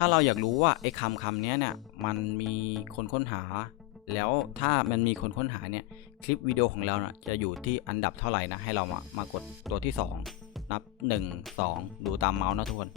ถ้าเราอยากรู้ว่าไอ้คำคำนี้เนี่ยมันมีคนค้นหา แล้วถ้ามันมีคนค้นหาเนี่ยคลิปวิดีโอของเราน่ะจะอยู่ที่อันดับเท่าไหร่นะให้เรามามากดตัวที่ 2 นับ 1 2 ดูตามเมาส์นะทุกคน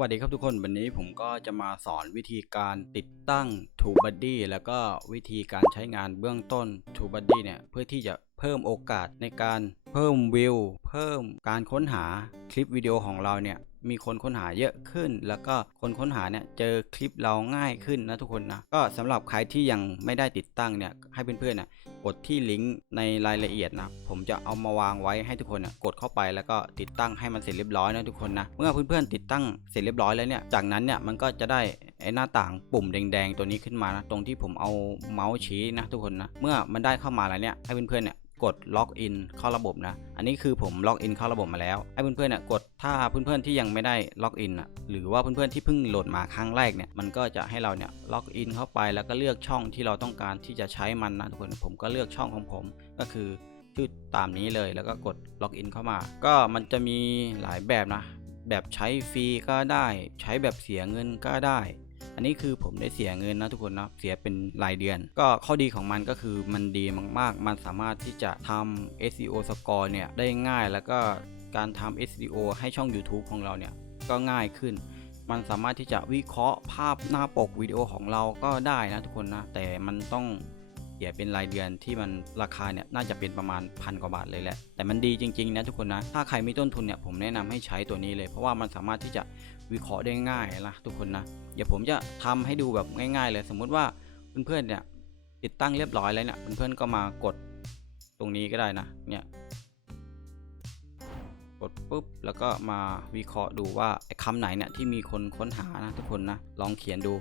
วัสดีครับทุกคนวันนี้ผมก็จะมาสอนวิธีการติดตั้ง TubeBuddy แล้วก็วิธีการใช้งานเบื้องต้น TubeBuddy เนี่ยเพื่อที่จะเพิ่มโอกาสในการเพิ่มวิว เพิ่มการค้นหาคลิปวิดีโอของเราเนี่ยมีคนค้นหาเยอะขึ้น แล้วก็คนค้นหาเนี่ยเจอคลิปเราง่ายขึ้นนะทุกคนนะก็สำหรับใครที่ยังไม่ได้ติดตั้งเนี่ยให้เพื่อนๆน่ะ กดที่ลิงก์ในรายละเอียดนะ ผมจะเอามาวางไว้ให้ทุกคนนะกดเข้าไปแล้วก็ติดตั้งให้มันเสร็จเรียบร้อยนะทุกคนนะ เมื่อเพื่อนๆติดตั้งเสร็จเรียบร้อยแล้วเนี่ย จากนั้นเนี่ยมันก็จะได้ไอ้หน้าต่างปุ่มแดงๆตัวนี้ขึ้นมานะ ตรงที่ผมเอาเมาส์ชี้นะทุกคนนะ เมื่อมันได้เข้ามาแล้วเนี่ยให้เพื่อนๆเนี่ย กดล็อกอินเข้าระบบนะ อันนี้คือผมล็อกอินเข้าระบบมาแล้วให้เพื่อนๆเนี่ยกดถ้าเพื่อนๆที่ยังไม่ได้ล็อกอินอะหรือว่าเพื่อนๆที่เพิ่งโหลดมาครั้งแรกเนี่ยมันก็จะให้เราเนี่ยล็อกอินเข้าไปแล้วก็เลือกช่องที่เราต้องการที่จะใช้มันนะทุกคนผมก็เลือกช่องของผมก็คือชื่อตามนี้เลยแล้วก็กดล็อกอินเข้ามา ก็มันจะมีหลายแบบนะ แบบใช้ฟรีก็ได้ ใช้แบบเสียเงินก็ได้ อันนี้คือผมได้เสียเงินนะทุกคนนะเสียเป็นรายเดือน ก็ข้อดีของมันก็คือมันดีมากๆ มันสามารถที่จะทำ SEO score เนี่ยได้ง่ายแล้วก็การทำ SEO ให้ช่อง YouTube ของเราเนี่ยก็ง่ายขึ้น มันสามารถที่จะวิเคราะห์ภาพหน้าปกวิดีโอของเราก็ได้นะทุกคนนะ แต่มันต้อง เสียเป็นรายเดือนที่มันราคาเนี่ยน่าจะเป็นประมาณพันกว่าบาทเลยแหละ แต่มันดีจริงๆนะทุกคนนะ ถ้าใครมีต้นทุนเนี่ยผมแนะนำให้ใช้ตัวนี้เลย เพราะว่ามันสามารถที่จะวิเคราะห์ได้ง่ายนะทุกคนนะ เดี๋ยวผมจะทำให้ดูแบบง่าย ๆ เลย สมมุติว่าเพื่อนๆเนี่ยติดตั้งเรียบร้อยแล้วเนี่ยเพื่อนๆก็มากดตรงนี้ก็ได้นะเนี่ยกดปุ๊บแล้วก็มาวิเคราะห์ดูว่าไอ้คำไหนเนี่ยที่มีคนค้นหานะทุกคนนะลองเขียนดู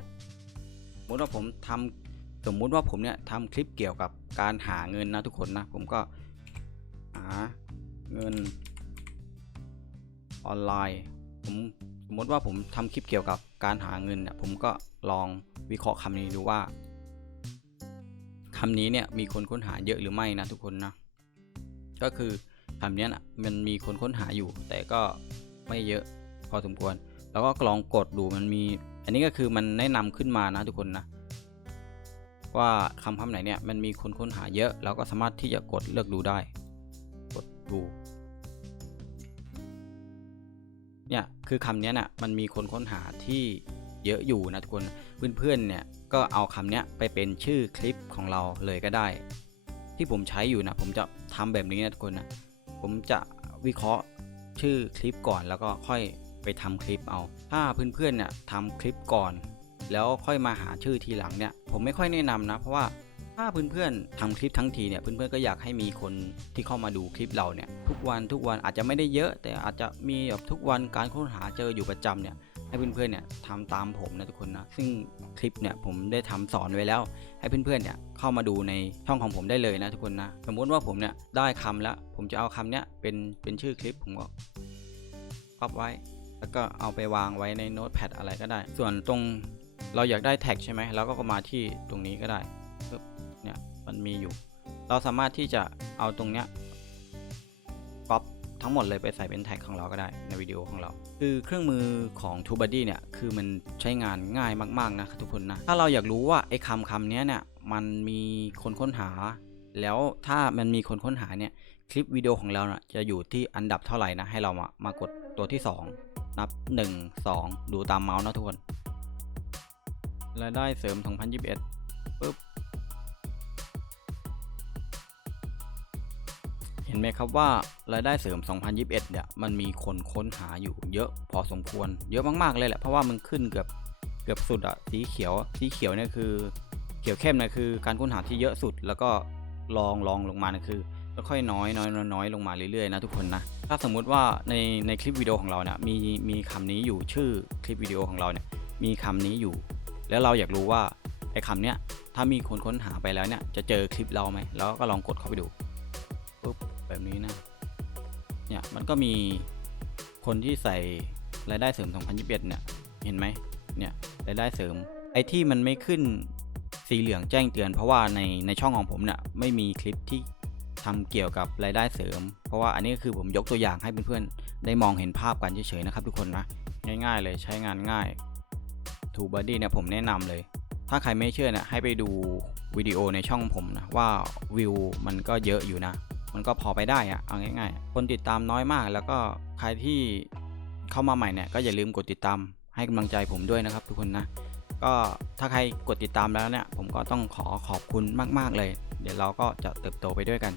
สมมติว่าผมทำ สมมุติว่าผมเนี่ยทำคลิปเกี่ยวกับการหาเงินนะทุกคนนะ ผมก็หาเงินออนไลน์ ผมสมมติว่าผมทำคลิปเกี่ยวกับการหาเงินเนี่ยผมก็ลองวิเคราะห์คำนี้ดูว่าคำนี้เนี่ยมีคนค้นหาเยอะหรือไม่นะทุกคนนะ ก็คือคำนี้นะมันมีคนค้นหาอยู่ แต่ก็ไม่เยอะพอสมควร แล้วก็ลองกดดูมันมี อันนี้ก็คือมันแนะนำขึ้นมานะทุกคนนะ ว่าคำคำไหนเนี่ยมันมีคนค้นหาเยอะ เราก็สามารถที่จะกดเลือกดูได้ กดดู เนี่ยคือคำนี้น่ะมันมีคนค้นหาที่เยอะอยู่นะทุกคนเพื่อนๆเนี่ยก็เอาคำนี้ไปเป็นชื่อคลิปของเราเลยก็ได้ ที่ผมใช้อยู่นะผมจะทำแบบนี้นะทุกคนนะผมจะวิเคราะห์ชื่อคลิปก่อนแล้วก็ค่อยไปทำคลิปเอา ถ้าเพื่อนๆเนี่ยทำคลิปก่อน แล้วค่อยมาหาชื่อทีหลังเนี่ยผมไม่ค่อยแนะนำนะ เพราะว่าถ้าเพื่อนๆทำคลิปทั้งทีเนี่ยเพื่อนๆก็อยากให้มีคนที่เข้ามาดูคลิปเราเนี่ยทุกวันทุกวันอาจจะไม่ได้เยอะ แต่อาจจะมีแบบทุกวันการค้นหาเจออยู่ประจำเนี่ยให้เพื่อนๆเนี่ยทำตามผมนะทุกคนนะซึ่งคลิปเนี่ยผมได้ทำสอนไว้แล้ว ให้เพื่อนๆเนี่ยเข้ามาดูในช่องของผมได้เลยนะทุกคนนะสมมติว่าผมเนี่ยได้คำแล้วผมจะเอาคำเนี้ยเป็นเป็นชื่อคลิปผมก็ก๊อปไว้ แล้วก็เอาไปวางไว้ในโน้ตแพดอะไรก็ได้ ส่วนตรง เราอยากได้แท็กใช่ไหมเราก็มาที่ตรงนี้ก็ได้เนี่ยมันมีอยู่ เราสามารถที่จะเอาตรงเนี้ยก๊อปทั้งหมดเลยไปใส่เป็นแท็กของเราก็ได้ในวิดีโอของเรา คือเครื่องมือของ TubeBuddy เนี่ยคือมันใช้งานง่ายมากๆนะทุกคนนะ ถ้าเราอยากรู้ว่าไอ้คำคำนี้เนี่ยมันมีคนค้นหา แล้วถ้ามันมีคนค้นหาเนี่ยคลิปวิดีโอของเรานะจะอยู่ที่อันดับเท่าไหร่นะให้เรามามากดตัวที่ 2 นับ 1 2 ดูตามเมาส์นะทุกคน รายได้เสริม 2021ปึ๊บเห็นไหมครับว่ารายได้เสริม 2021 เนี่ยมันมีคนค้นหาอยู่เยอะพอสมควร เยอะมากๆเลยแหละเพราะว่ามันขึ้นเกือบเกือบสุดอะสีเขียวสีเขียวเนี่ยคือเขียวเข้มเนี่ยคือการค้นหาที่เยอะสุดแล้วก็ลองลองลงมาเนี่ยคือค่อยน้อยน้อยน้อยน้อยลงมาเรื่อยๆนะทุกคนนะถ้าสมมุติว่าในในคลิปวิดีโอของเราเนี่ยมีมีคำนี้อยู่ชื่อคลิปวิดีโอของเราเนี่ยมีคำนี้อยู่ แล้วเราอยากรู้ว่าไอ้คำเนี้ยถ้ามีคนค้นหาไปแล้วเนี่ยจะเจอคลิปเราไหมแล้วก็ลองกดเข้าไปดูปุ๊บแบบนี้นะเนี่ยมันก็มีคนที่ใส่รายได้เสริม 2021 เนี่ยเห็นไหมเนี่ยรายได้เสริม ไอ้ที่มันไม่ขึ้นสีเหลืองแจ้งเตือน เพราะว่าในในช่องของผมเนี่ยไม่มีคลิปที่ทำเกี่ยวกับรายได้เสริม เพราะว่าอันนี้ก็คือผมยกตัวอย่างให้เพื่อนๆได้มองเห็นภาพกันเฉยๆนะครับทุกคนนะง่าย ๆ เลยใช้งานง่าย t ูบ o ดี้เนี่ยผมแนะนำเลย ถ้าใครไม่เชื่อเนี่ยให้ไปดูวิดีโอในช่องผมนะว่าวิวมันก็เยอะอยู่นะ มันก็พอไปได้อะเอาง่ายๆ คนติดตามน้อยมาก แล้วก็ใครที่เข้ามาใหม่เนี่ยก็อย่าลืมกดติดตามให้กำลังใจผมด้วยนะครับทุกคนนะก็ถ้าใครกดติดตามแล้วเนี่ยผมก็ต้องขอขอบคุณมาก ๆเลย เดี๋ยวเราก็จะเติบโตไปด้วยกัน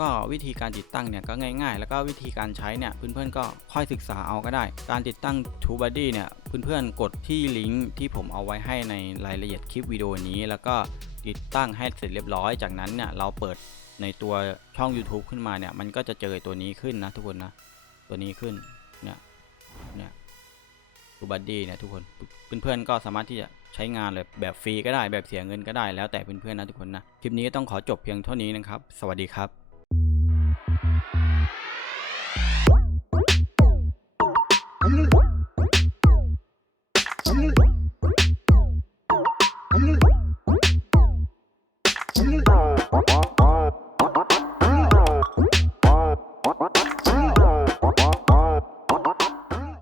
ก็วิธีการติดตั้งเนี่ยก็ง่าย ๆ แล้วก็วิธีการใช้เนี่ยเพื่อนๆก็ค่อยศึกษาเอาก็ได้ การติดตั้ง t u b e b u d y เนี่ยเพื่อนๆกดที่ลิงก์ที่ผมเอาไว้ให้ในรายละเอียดคลิปวิดีโอนี้ แล้วก็ติดตั้งให้เสร็จเรียบร้อย จากนั้นเนี่ยเราเปิดในตัวช่อง YouTube ขึ้นมาเนี่ยมันก็จะเจอตัวนี้ขึ้นนะทุกคนนะตัวนี้ขึ้นเนี่ยเนี่ย TubeBuddy เนี่ยทุกคนเพื่อนๆก็สามารถที่จะใช้งานเลยแบบฟรีก็ได้แบบเสียเงินก็ได้แล้วแต่เพื่อนๆนะทุกคนนะคลิปนี้ต้องขอจบเพียงเท่านี้นะครับ สวัสดีครับ